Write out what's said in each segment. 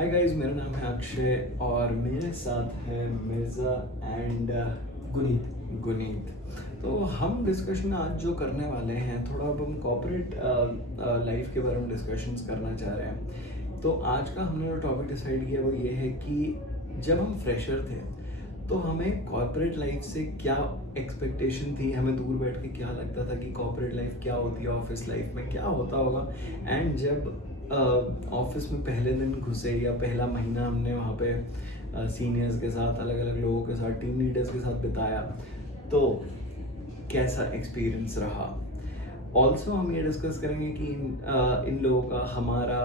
Hi guys, मेरा नाम है अक्षय और मेरे साथ है मिर्ज़ा एंड गुनीत। तो हम डिस्कशन आज जो करने वाले हैं, थोड़ा अब हम कॉर्पोरेट लाइफ के बारे में डिस्कशंस करना चाह रहे हैं। तो आज का हमने जो टॉपिक डिसाइड किया वो ये है कि जब हम फ्रेशर थे तो हमें कॉर्पोरेट लाइफ से क्या एक्सपेक्टेशन थी, हमें दूर बैठ के क्या लगता था कि कॉर्पोरेट लाइफ क्या होती है, ऑफिस लाइफ में क्या होता होगा। एंड जब ऑफिस में पहले दिन घुसे या पहला महीना हमने वहाँ पे सीनियर्स के साथ, अलग अलग लोगों के साथ, टीम लीडर्स के साथ बिताया, तो कैसा एक्सपीरियंस रहा। ऑल्सो हम ये डिस्कस करेंगे कि इन लोगों का हमारा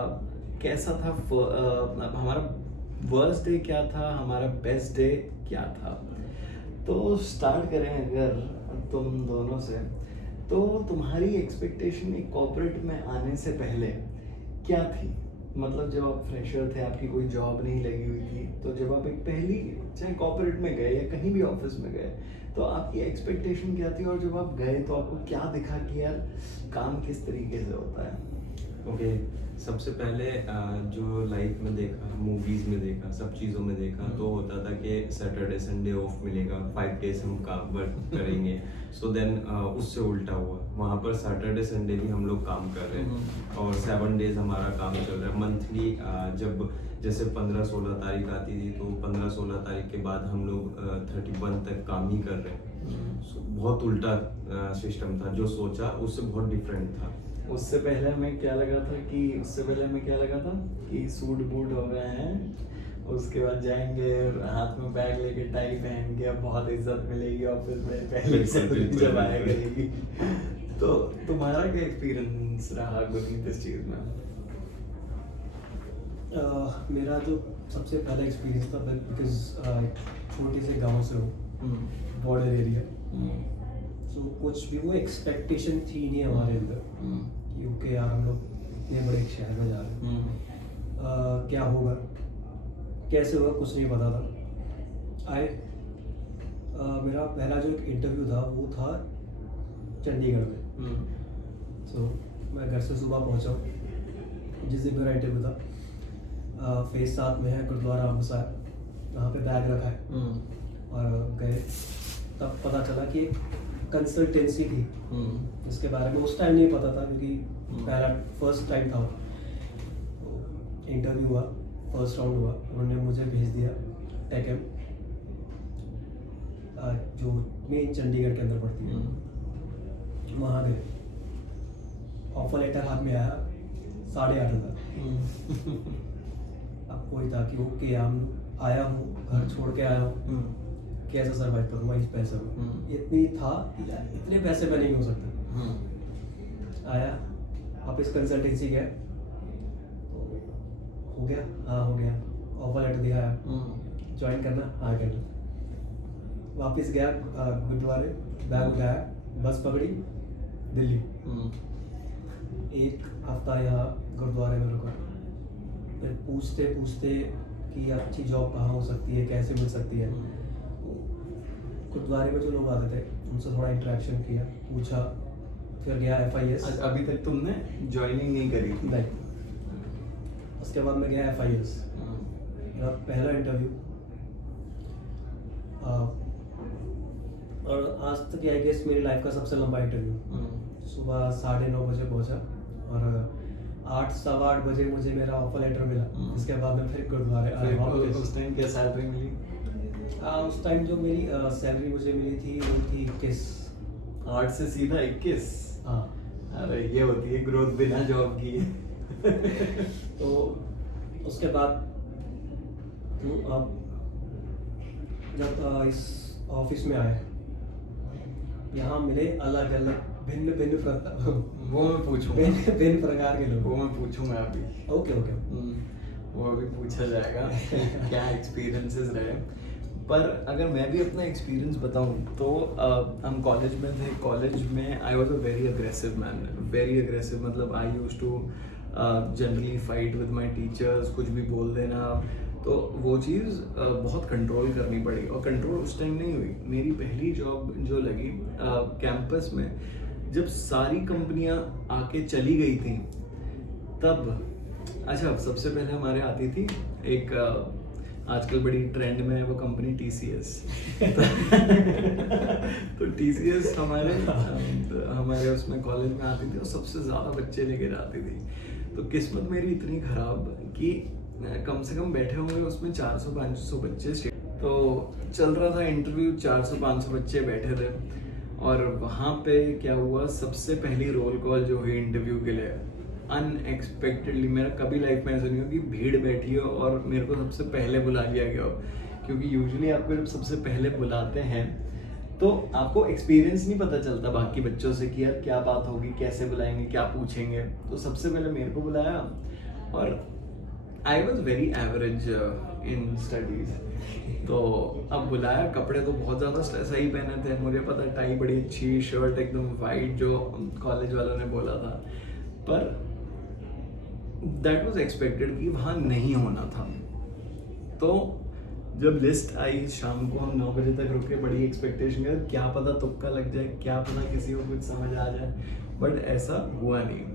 कैसा था, हमारा वर्स्ट डे क्या था, हमारा बेस्ट डे क्या था। तो स्टार्ट करें अगर तुम दोनों से, तो तुम्हारी एक्सपेक्टेशन एक कॉर्पोरेट में आने से पहले क्या थी। मतलब जब आप फ्रेशर थे, आपकी कोई जॉब नहीं लगी हुई थी, तो जब आप एक पहली चाहे कॉर्पोरेट में गए या कहीं भी ऑफिस में गए, तो आपकी एक्सपेक्टेशन क्या थी, और जब आप गए तो आपको क्या दिखा कि यार काम किस तरीके से होता है। ओके सबसे पहले जो लाइफ में देखा, मूवीज़ में देखा, सब चीज़ों में देखा, तो होता था कि सैटरडे संडे ऑफ मिलेगा, 5 डेज हम काम वर्क करेंगे। सो देन उससे उल्टा हुआ, वहाँ पर सैटरडे संडे भी हम लोग काम कर रहे हैं और 7 डेज हमारा काम चल रहा है। मंथली जब जैसे 15-16 तारीख आती थी, तो 15-16 तारीख के बाद हम लोग 31 तक काम ही कर रहे हैं। So, बहुत उल्टा सिस्टम था, जो सोचा उससे बहुत डिफरेंट था। उससे पहले हमें क्या लगा था कि सूट बूट हो गए हैं, उसके बाद जाएंगे हाथ में बैग लेके, टाई पहन के, अब बहुत इज्जत मिलेगी ऑफिस में, पहले से जब आया करेगी। तो तुम्हारा क्या एक्सपीरियंस रहा गुनीत इस चीज़ में? मेरा जो सबसे पहला एक्सपीरियंस था, बिकॉज छोटे से गांव से हूँ, बॉर्डर एरिया, तो कुछ भी वो एक्सपेक्टेशन थी नहीं हमारे अंदर कि ओके यार हम लोग इतने बड़े एक शहर में जा रहे हैं, क्या होगा कैसे होगा कुछ नहीं पता था। मेरा पहला जो एक इंटरव्यू था वो था चंडीगढ़ में। सो मैं घर से सुबह पहुंचा, जिस दिन मेरा इंटरव्यू था, फेज 7 में है गुरुद्वारा अमृतसर, वहाँ पे बैग रखा है और गए। तब पता चला कि कंसल्टेंसी थी, इसके बारे में उस टाइम नहीं पता था क्योंकि पहला फर्स्ट टाइम था। इंटरव्यू हुआ, फर्स्ट राउंड हुआ, उन्होंने मुझे भेज दिया टेकएम, जो मेन चंडीगढ़ के अंदर पड़ती है। वहाँ गए, ऑफर लेटर हाथ में आया 8,500। अब कोई था कि ओके हम आया हूँ, घर छोड़ के आया हूँ, कैसे सर्वाइव करूँगा इस पैसे में। इतनी था कि इतने पैसे में नहीं हो सकते। आया वापस कंसल्टेंसी गया, हो गया, हाँ हो गया, ऑफर लेटर दिखाया, ज्वाइन करना, हाँ करना। वापस गया गुरुद्वारे, बैग उठाया, बस पकड़ी, दिल्ली। 1 हफ्ता यहाँ गुरुद्वारे में रुका, फिर पूछते पूछते कि अच्छी जॉब कहाँ हो सकती है, कैसे मिल सकती है। गुरुद्वारे में जो लोग आते थे उनसे थोड़ा इंटरेक्शन किया, पूछा, फिर गया FIS। अभी तक तुमने ज्वाइनिंग नहीं करी थी? नहीं। उसके बाद मैं गया FIS, मेरा पहला इंटरव्यू, और आज तक आई गेस मेरी लाइफ का सबसे लंबा इंटरव्यू। सुबह 9:30 बजे पहुंचा और 8-8:15 बजे मुझे मेरा ऑफर लेटर मिला। इसके बाद मैं फिर गुरुद्वारे आया। उस टाइम क्या सैलरी मिली? उस टाइम जो मेरी सैलरी मुझे मिली थी वो थी 21। 8 से सीधा 21? हाँ। अरे ये होती है ग्रोथ बिना जॉब की। तो उसके बाद अब जब इस ऑफिस में आए, यहाँ मिले अलग अलग भिन्न वो मैं पूछूंगा, भिन्न प्रकार के लोग। वो मैं पूछूंगा अभी। ओके। वो अभी पूछा जाएगा क्या एक्सपीरियंसेस रहे। पर अगर मैं भी अपना एक्सपीरियंस बताऊं तो हम कॉलेज में थे। कॉलेज में I was a very aggressive man, very aggressive. मतलब I use to generally fight with my teachers, कुछ भी बोल देना। तो वो चीज़ बहुत कंट्रोल करनी पड़ी, और कंट्रोल उस टाइम नहीं हुई। मेरी पहली जॉब जो लगी कैंपस में, जब सारी कंपनियां आके चली गई थी, तब अच्छा, अब सबसे पहले हमारे आती थी एक आजकल बड़ी ट्रेंड में है वो कंपनी TCS। तो TCS हमारे उसमें कॉलेज में आती थी और सबसे ज़्यादा बच्चे लेके जाती थी। तो किस्मत मेरी इतनी ख़राब कि कम से कम बैठे होंगे उसमें 400-500 बच्चे। तो चल रहा था इंटरव्यू, 400-500 बच्चे बैठे थे और वहाँ पे क्या हुआ, सबसे पहली रोल कॉल जो हुई इंटरव्यू के लिए, अनएक्सपेक्टेडली, मेरा कभी लाइफ में ऐसा नहीं हो कि भीड़ बैठी हो और मेरे को सबसे पहले बुला लिया गया हो। क्योंकि यूजुअली आपको जब सबसे पहले बुलाते हैं तो आपको एक्सपीरियंस नहीं पता चलता बाकी बच्चों से कि यार क्या बात होगी, कैसे बुलाएंगे, क्या पूछेंगे। तो सबसे पहले मेरे को बुलाया और I was very average in studies. तो अब बुलाया, कपड़े तो बहुत ज़्यादा सही पहने थे, मुझे पता, टाई बड़ी अच्छी, शर्ट एकदम वाइट जो कॉलेज वालों ने बोला था, पर दैट वाज एक्सपेक्टेड कि वहाँ नहीं होना था। तो जब लिस्ट आई शाम को, हम 9 बजे तक रुके, बड़ी एक्सपेक्टेशन है, क्या पता तुक्का लग जाए, क्या पता किसी को कुछ समझ आ जाए, बट ऐसा हुआ नहीं।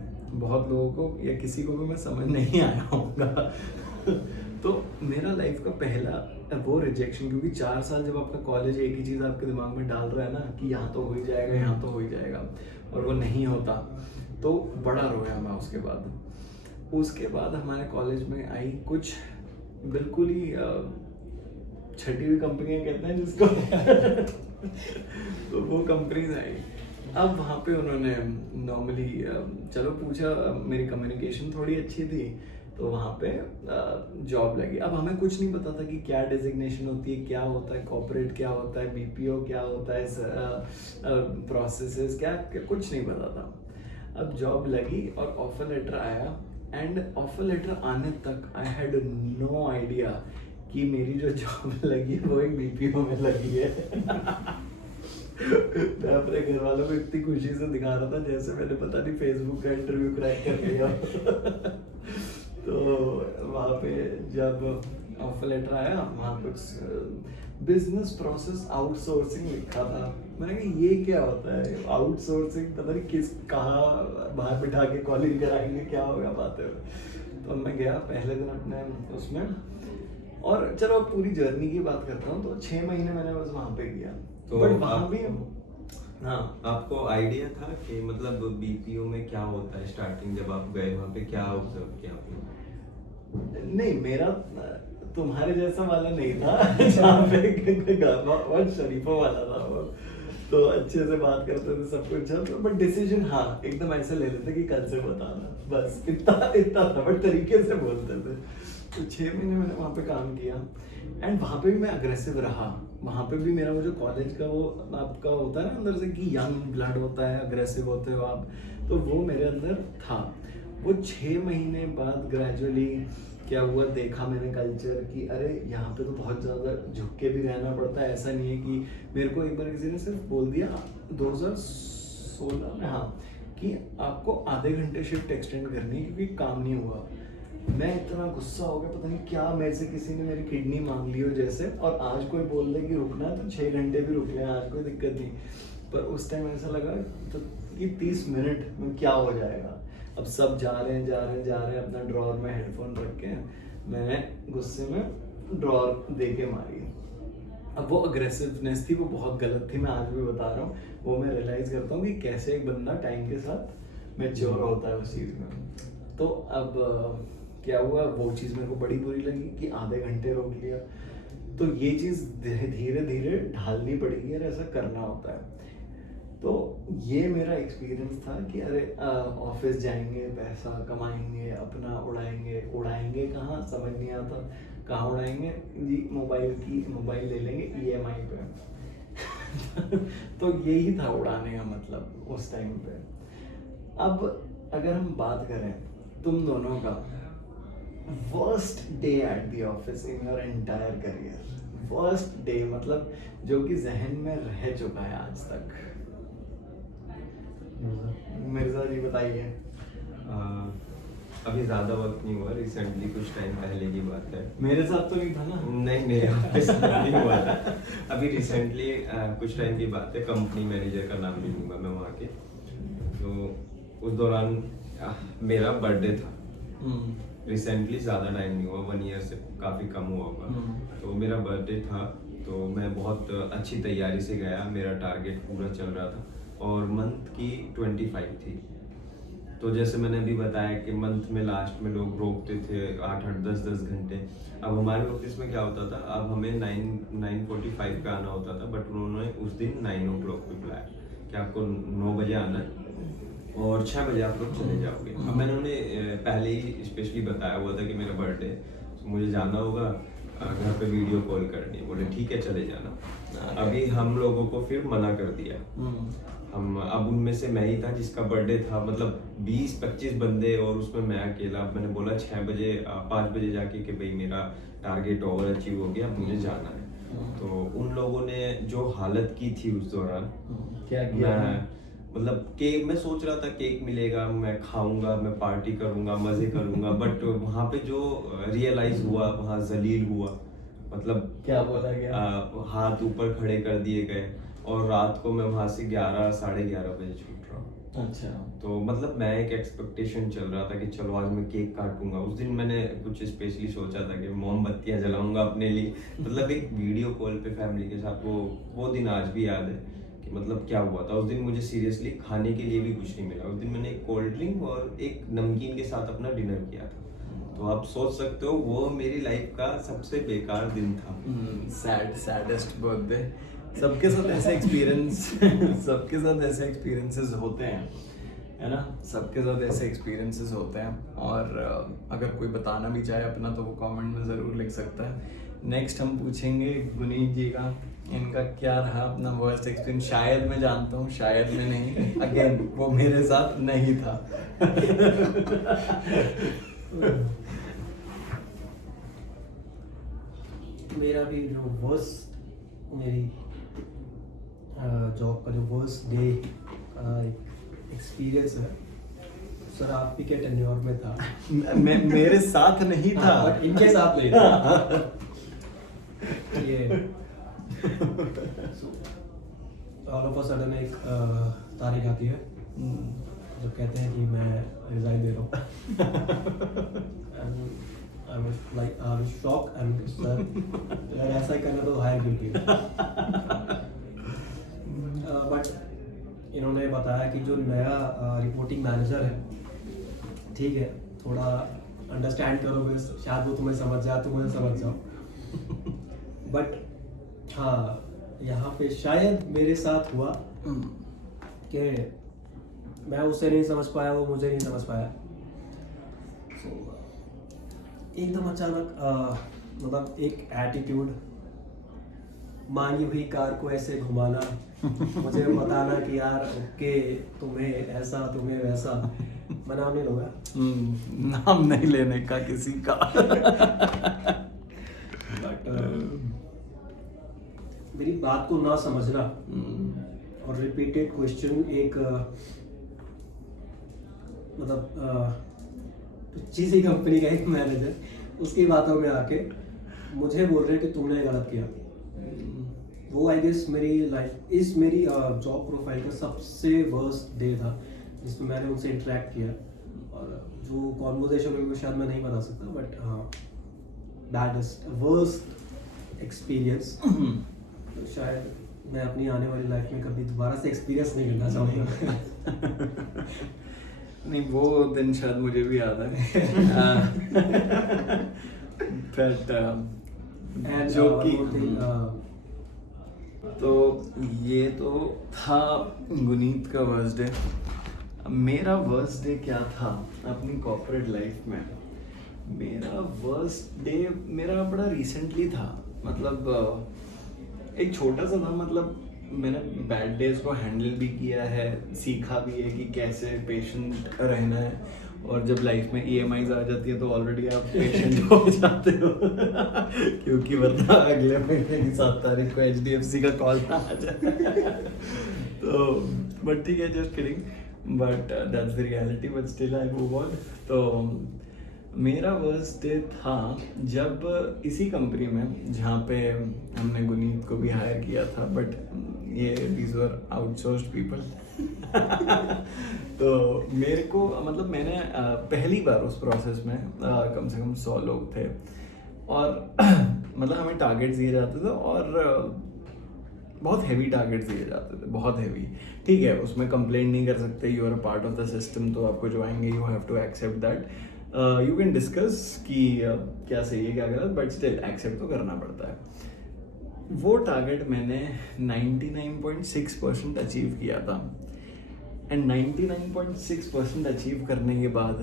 बहुत लोगों को या किसी को भी मैं समझ नहीं आया होगा। तो मेरा लाइफ का पहला वो रिजेक्शन, क्योंकि 4 साल जब आपका कॉलेज एक ही चीज़ आपके दिमाग में डाल रहा है ना कि यहाँ तो हो ही जाएगा, यहाँ तो हो ही जाएगा, और वो नहीं होता, तो बड़ा रोया मैं उसके बाद हमारे कॉलेज में आई कुछ बिल्कुल ही छठी हुई कंपनियां कहते हैं जिसको। तो वो कंपनीज आई। अब वहाँ पे उन्होंने नॉर्मली चलो पूछा, मेरी कम्युनिकेशन थोड़ी अच्छी थी तो वहाँ पे जॉब लगी। अब हमें कुछ नहीं पता था कि क्या डेजिग्नेशन होती है, क्या होता है कॉर्पोरेट, क्या होता है BPO, क्या होता है प्रोसेसेस, क्या कुछ नहीं पता था। अब जॉब लगी और ऑफर लेटर आया, एंड ऑफर लेटर आने तक आई हैड नो आइडिया कि मेरी जो जॉब लगी है वो एक BPO में लगी है। मैं अपने घर वालों को इतनी खुशी से दिखा रहा था जैसे मैंने पता नहीं फेसबुक का इंटरव्यू क्रैक कर लिया। तो वहाँ पे जब ऑफर लेटर आया, वहाँ कुछ बिजनेस प्रोसेस आउटसोर्सिंग लिखा था। मैंने कहा ये क्या होता है आउटसोर्सिंग, पता नहीं कहाँ बाहर बिठा के कॉलिंग कराएंगे, क्या होगा बातें। तो मैं गया पहले दिन अपने उसमें, और चलो पूरी जर्नी की बात करता हूँ, तो 6 महीने मैंने बस वहाँ पे किया। तो बट वहाँ भी हाँ, आपको आइडिया था कि मतलब BPO में क्या होता है? स्टार्टिंग जब आप गए वहाँ पे क्या ऑब्जर्व किया आपने? नहीं, मेरा तुम्हारे जैसा वाला नहीं था जहाँ पे बहुत शरीफों वाला था वो, तो अच्छे से बात करते थे, सब कुछ अच्छा, बट डिसीजन हाँ एकदम ऐसे ले लेते कि कल से बताना, बस इतना था, बट तरीके से बोलते थे। तो 6 महीने मैंने वहाँ पे काम किया, एंड वहाँ पे भी मैं अग्रेसिव रहा। वहाँ पे भी मेरा वो जो कॉलेज का वो आपका होता है ना अंदर से कि यंग ब्लड होता है, अग्रेसिव होते हो आप, तो वो मेरे अंदर था। वो 6 महीने बाद ग्रेजुअली क्या हुआ, देखा मैंने कल्चर कि अरे यहाँ पे तो बहुत ज़्यादा झुक के भी रहना पड़ता है। ऐसा नहीं है कि मेरे को एक बार किसी ने सिर्फ बोल दिया 2016 में, हाँ, कि आपको आधे घंटे शिफ्ट एक्सटेंड करनी है क्योंकि काम नहीं हुआ। मैं इतना गुस्सा हो गया, पता नहीं क्या, मेरे से किसी ने मेरी किडनी मांग ली हो जैसे, और आज कोई बोल दे कि रुकना है तो 6 घंटे भी रुक लें, आज कोई दिक्कत नहीं। पर उस टाइम ऐसा लगा तो कि 30 मिनट में क्या हो जाएगा। अब सब जा रहे हैं अपना ड्रॉअर में हेडफोन रख के, मैंने गुस्से में ड्रॉअर दे के मारी। अब वो अग्रेसिवनेस थी, वो बहुत गलत थी, मैं आज भी बता रहा हूँ। वो मैं रियलाइज़ करता हूँ कि कैसे एक बंदा टाइम के साथ मैच्योर होता है उस चीज़ में। तो अब क्या हुआ, वो चीज़ मेरे को बड़ी बुरी लगी कि आधे घंटे रोक लिया। तो ये चीज़ धीरे धीरे ढालनी पड़ेगी और ऐसा करना होता है। तो ये मेरा एक्सपीरियंस था कि अरे ऑफिस जाएंगे, पैसा कमाएंगे, अपना उड़ाएंगे कहाँ समझ नहीं आता, कहाँ उड़ाएंगे जी, मोबाइल ले लेंगे EMI पे। तो यही था उड़ाने का मतलब उस टाइम पे। अब अगर हम बात करें तुम दोनों का worst day at the office in your entire career, worst day मतलब जो कि जहन में रह चुका है आज तक। मिर्जा जी बताइए। अभी ज़्यादा वक्त नहीं हुआ, रिसेंटली कुछ टाइम पहले की बात है। मेरे साथ तो नहीं था ना? नहीं मेरे साथ नहीं हुआ था। अभी रिसेंटली कुछ टाइम की बात है, कंपनी मैनेजर का नाम नहीं लूँगा मैं वहाँ के। तो उस दौरान मेरा बर्थडे था, रिसेंटली ज़्यादा टाइम नहीं हुआ, 1 ईयर से काफ़ी कम हुआ होगा। तो मेरा बर्थडे था, तो मैं बहुत अच्छी तैयारी से गया, मेरा टारगेट पूरा चल रहा था और मंथ की 25 थी। तो जैसे मैंने अभी बताया कि मंथ में लास्ट में लोग रोकते थे 8-8 10-10 घंटे। अब हमारे ऑफिस में क्या होता था, अब हमें 9:45 पे आना होता था, बट उन्होंने उस दिन 9 o'clock पे बुलाया कि आपको 9 बजे आना है और 6 बजे आप लोग चले जाओगे। अब मैंने उन्हें पहले ही स्पेशली बताया हुआ था कि मेरा बर्थडे तो मुझे जाना होगा, घर पे वीडियो कॉल करनी है। बोले ठीक है चले जाना। अभी हम लोगों को फिर मना कर दिया। हम अब उनमें से मैं ही था जिसका बर्थडे था, मतलब 20-25 बंदे और उसमें मैं अकेला। मैंने बोला 6 बजे 5 बजे जाके कि भाई मेरा टारगेट ओवर अचीव हो गया, अब मुझे जाना है। तो उन लोगों ने जो हालत की थी उस दौरान, क्या किया? मैं मतलब केक, मैं सोच रहा था केक मिलेगा, मैं खाऊंगा, मैं पार्टी करूंगा, मजे करूंगा, बट वहाँ पे जो रियलाइज हुआ, वहाँ जलील हुआ। मतलब क्या बोला गया? हाथ ऊपर खड़े कर दिए गए और रात को मैं वहाँ से 11 साढ़े 11 बजे छूट रहा हूँ। अच्छा। तो मतलब मैं एक एक्सपेक्टेशन चल रहा था कि चलो आज मैं केक काटूंगा। उस दिन मैंने कुछ स्पेशली सोचा था कि मोमबत्तियां जलाऊंगा अपने लिए, मतलब एक वीडियो कॉल पे फैमिली के साथ। वो दिन आज भी याद है कि मतलब क्या हुआ था उस दिन। मुझे सीरियसली खाने के लिए भी कुछ नहीं मिला उस दिन। मैंने एक कोल्ड ड्रिंक और एक नमकीन के साथ अपना डिनर किया था। तो आप सोच सकते हो वो मेरी लाइफ का सबसे बेकार दिन था। Saddest birthday. सबके साथ ऐसे एक्सपीरियंस सबके साथ ऐसे एक्सपीरियंसेस होते हैं, है ना? सबके साथ ऐसे एक्सपीरियंसेस होते हैं। और अगर कोई बताना भी चाहे अपना तो वो कमेंट में ज़रूर लिख सकता है। नेक्स्ट हम पूछेंगे गुनीत जी का, इनका क्या रहा अपना वर्स्ट एक्सपीरियंस। शायद मैं जानता हूँ, शायद मैं नहीं, अगेन वो मेरे साथ नहीं था। मेरा भी जो वर्स्ट, मेरी जॉब का जो वर्स्ट डे का एक एक्सपीरियंस है, शराब पी के टेन्योर में था। मेरे साथ नहीं था, बट इनके साथ नहीं था। ये ऑल ऑफ अ सडन एक तारीख आती है जो कहते हैं कि मैं रिजाइन दे रहा हूँ। I was shocked and sir यार ऐसा ही करना तो हायर क्यों किया। बट इन्होंने बताया कि जो नया रिपोर्टिंग मैनेजर है, ठीक है, थोड़ा अंडरस्टैंड करोगे, शायद वो तुम्हें समझ जाए, तुम मुझे समझ जाओ। बट हाँ, यहाँ पे शायद मेरे साथ हुआ कि मैं उसे नहीं समझ पाया, वो मुझे नहीं समझ पाया। So, एकदम अचानक मतलब एक एटीट्यूड, मांगी हुई कार को ऐसे घुमाना, मुझे बताना कि यार ओके तुम्हें ऐसा तुम्हें वैसा। मैं नाम नहीं लूँगा, नाम नहीं लेने का किसी का। बट मेरी बात को ना समझना और रिपीटेड क्वेश्चन, एक मतलब चीज़ ही कंपनी का एक मैनेजर उसकी बातों में आके मुझे बोल रहे हैं कि तुमने गलत किया। वो आई गेस मेरी जॉब प्रोफाइल का सबसे वर्स्ट डे था जिसमें मैंने उनसे इंटरेक्ट किया। और जो कॉन्वर्सेशन हुई वो शायद मैं नहीं बता सकता, बट हाँ, बैडेस्ट वर्स्ट एक्सपीरियंस। तो शायद मैं अपनी आने वाली लाइफ में कभी दोबारा से एक्सपीरियंस नहीं करना चाहूँगा। नहीं, वो दिन शायद मुझे भी याद है। बट जो कि तो ये तो था गुनीत का वर्स्ट डे। मेरा वर्स्ट डे क्या था अपनी कॉर्पोरेट लाइफ में? मेरा वर्स्ट डे मेरा बड़ा रिसेंटली था, मतलब एक छोटा सा था। मतलब मैंने बैड डेज को हैंडल भी किया है, सीखा भी है कि कैसे पेशेंट रहना है। और जब लाइफ में EMIs आ जाती है तो ऑलरेडी आप पेशेंट हो जाते हो। क्योंकि वरना अगले महीने की 7 तारीख को HDFC का कॉल आ जाए। तो बट ठीक है, just kidding, but that's the reality, but still I move on. तो मेरा वर्स्ट डे था जब इसी कंपनी में जहाँ पे हमने गुनीत को भी हायर किया था, बट ये दीज वर आउटसोर्स्ड पीपल। तो मेरे को मतलब मैंने पहली बार उस प्रोसेस में कम से कम 100 लोग थे और मतलब हमें टारगेट्स दिए जाते थे और बहुत हैवी टारगेट्स दिए जाते थे, बहुत हैवी। ठीक है, उसमें कंप्लेंट नहीं कर सकते, you are a part of the system, तो आपको जो आएंगे you have to accept that. You can discuss कि क्या सही है क्या गलत, बट स्टिल एक्सेप्ट तो करना पड़ता है। वो टारगेट मैंने 99.6% अचीव किया था एंड 99.6% अचीव करने के बाद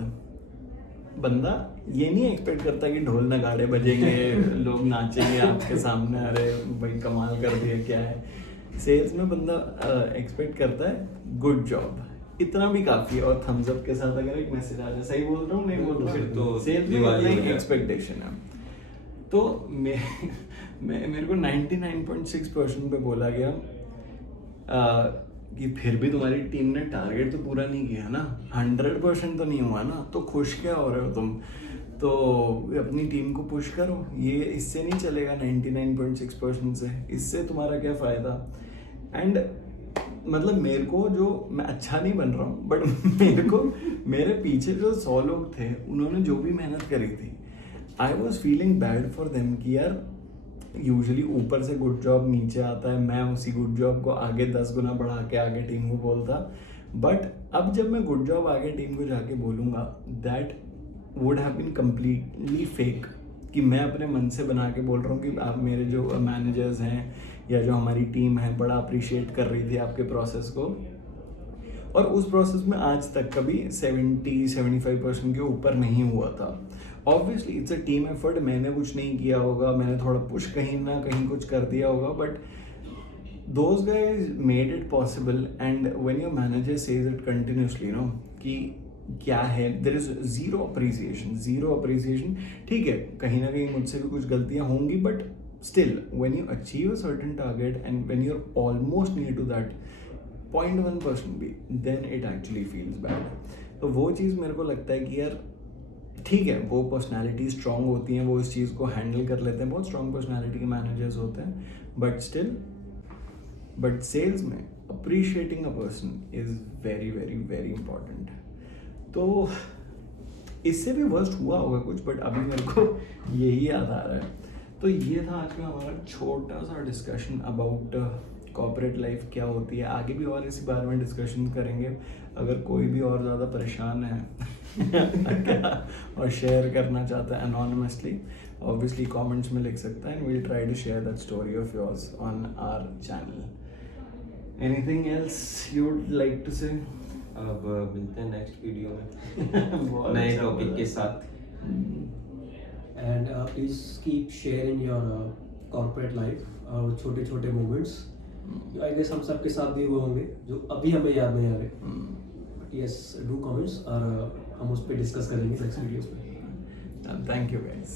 बंदा ये नहीं एक्सपेक्ट करता कि ढोल नगाड़े बजेंगे, लोग नाचेंगे आपके सामने, अरे भाई कमाल कर दिया क्या है। सेल्स में बंदा एक्सपेक्ट करता है गुड जॉब, इतना भी काफी है, और थम्स अप के साथ अगर एक मैसेज आ जाए, सही बोल रहा हूँ नहीं बोल रहा फिर हूँ, तो सेल्स दिवाली में हो एक्सपेक्टेशन है। तो मेरे को 99.6% पे बोला गया कि फिर भी तुम्हारी टीम ने टारगेट तो पूरा नहीं किया ना, 100% तो नहीं हुआ ना, तो खुश क्या हो रहे हो तुम, तो अपनी टीम को पुश करो, ये इससे नहीं चलेगा 99.6% से, इससे तुम्हारा क्या फ़ायदा। एंड मतलब मेरे को जो, मैं अच्छा नहीं बन रहा हूँ बट मेरे को मेरे पीछे जो 100 लोग थे उन्होंने जो भी मेहनत करी थी, I was feeling bad for them कि यार यूजुअली ऊपर से गुड जॉब नीचे आता है, मैं उसी गुड जॉब को आगे 10 गुना बढ़ा के आगे टीम को बोलता, बट अब जब मैं गुड जॉब आगे टीम को जाके बोलूँगा that would have been completely fake, कि मैं अपने मन से बना के बोल रहा हूँ कि आप मेरे जो मैनेजर्स हैं या जो हमारी टीम है बड़ा अप्रिशिएट कर रही थी आपके प्रोसेस को, और उस प्रोसेस में आज तक कभी 70-75% के ऊपर नहीं हुआ था। Obviously it's a team effort, मैंने कुछ नहीं किया होगा, मैंने थोड़ा पुश कहीं ना कहीं कुछ कर दिया होगा, but those guys made it possible. And when your manager says it continuously no कि क्या है, देयर इज जीरो अप्रिसिएशन। ठीक है, कहीं ना कहीं मुझसे भी कुछ गलतियां होंगी, but still when you achieve a certain target and when you are almost near to that 0.1% भी, then it actually feels bad. तो वो चीज़ मेरे को लगता है कि यार ठीक है, वो पर्सनैलिटी स्ट्रांग होती हैं, वो इस चीज़ को हैंडल कर लेते हैं, बहुत स्ट्रांग पर्सनैलिटी के मैनेजर्स होते हैं, बट स्टिल बट सेल्स में appreciating a person is very very very important. तो इससे भी वर्स्ट हुआ होगा कुछ, बट अभी मेरे को यही याद आ रहा है। तो ये था आज का हमारा छोटा सा डिस्कशन अबाउट कॉर्पोरेट लाइफ क्या होती है। आगे भी और इसी बारे में डिस्कशन करेंगे। अगर कोई भी और ज़्यादा परेशान है और शेयर करना चाहता है अनोनिमसली, ऑब्वियसली कमेंट्स में लिख सकता है, and we'll try to share that story of yours on our channel. Anything else you would like to say? अब मिलते हैं नेक्स्ट वीडियो में नए टॉपिक के साथ। And please keep sharing your corporate life, छोटे छोटे मोमेंट्स। आई गेस हम सबके साथ भी वो होंगे जो अभी हमें याद नहीं आ रहे, बट यस डू कमेंट्स, और हम उस पर डिस्कस करेंगे नेक्स्ट वीडियोस में। Thank you guys.